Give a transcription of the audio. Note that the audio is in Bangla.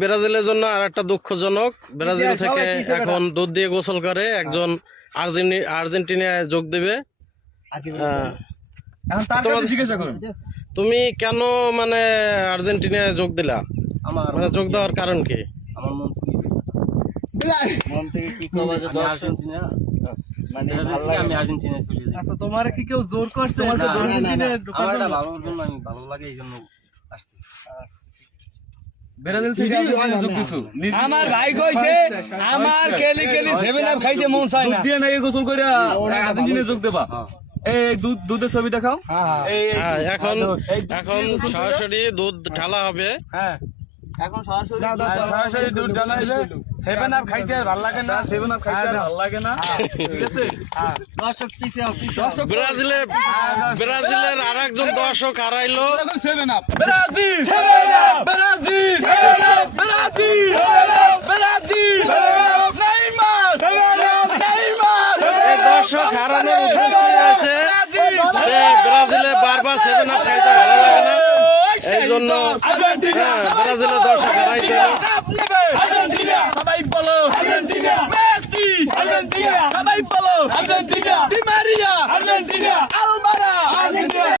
ব্রাজিলের জন্য আর একটা দুঃখজনক, ব্রাজিল থেকে এখন দুধ দিয়ে গোসল করে একজন আর্জেন্টিনায় যোগ দেবে। তুমি কেন মানে আর্জেন্টিনায় যোগ দিলা? মানে যোগ দেওয়ার কারণ কি? আমার মন থেকে কি খবর যে আর্জেন্টিনা মানে আমি আর্জেন্টিনায় চলে যাই। আচ্ছা তোমার কি কেউ জোর করছে? আমার ভালো জন্য আমি ভালো লাগে এই জন্য আসছি। ব্রাজিল থেকে আমার ভাই কইছে আমার কেলি 7 আপ খাইতে মন চায় না। দুধ দিয়ে নাকি গোসল করে আর্জেন্টিনায় যোগ দেবা? এই দুধের ছবি দেখাও। এখন সরাসরি দুধ ঢালা হবে। হ্যাঁ এখন সরাসরি দুধ ঢালা হইবে। 7 আপ খাইতে আর ভালো লাগে না। 7 আপ খাইতে আর ভালো লাগে না, ঠিক আছে? দর্শক পিছে ব্রাজিলের আরেকজন দর্শক হারাইলো। 7 up Brazil Brazil Brazil Brazil Neymar Neymar এই দর্শক হারানোর উদ্দেশ্যে আছে সে ব্রাজিলে বারবার 7 আপ খাইতে ভালো লাগে না, এই জন্য ব্রাজিলের দর্শক হারাইতে আর্জেন্টিনা সবাই বলো আর্জেন্টিনা মেসি আর্জেন্টিনা সবাই বলো Argentina Di Maria Argentina Alvarez Argentina.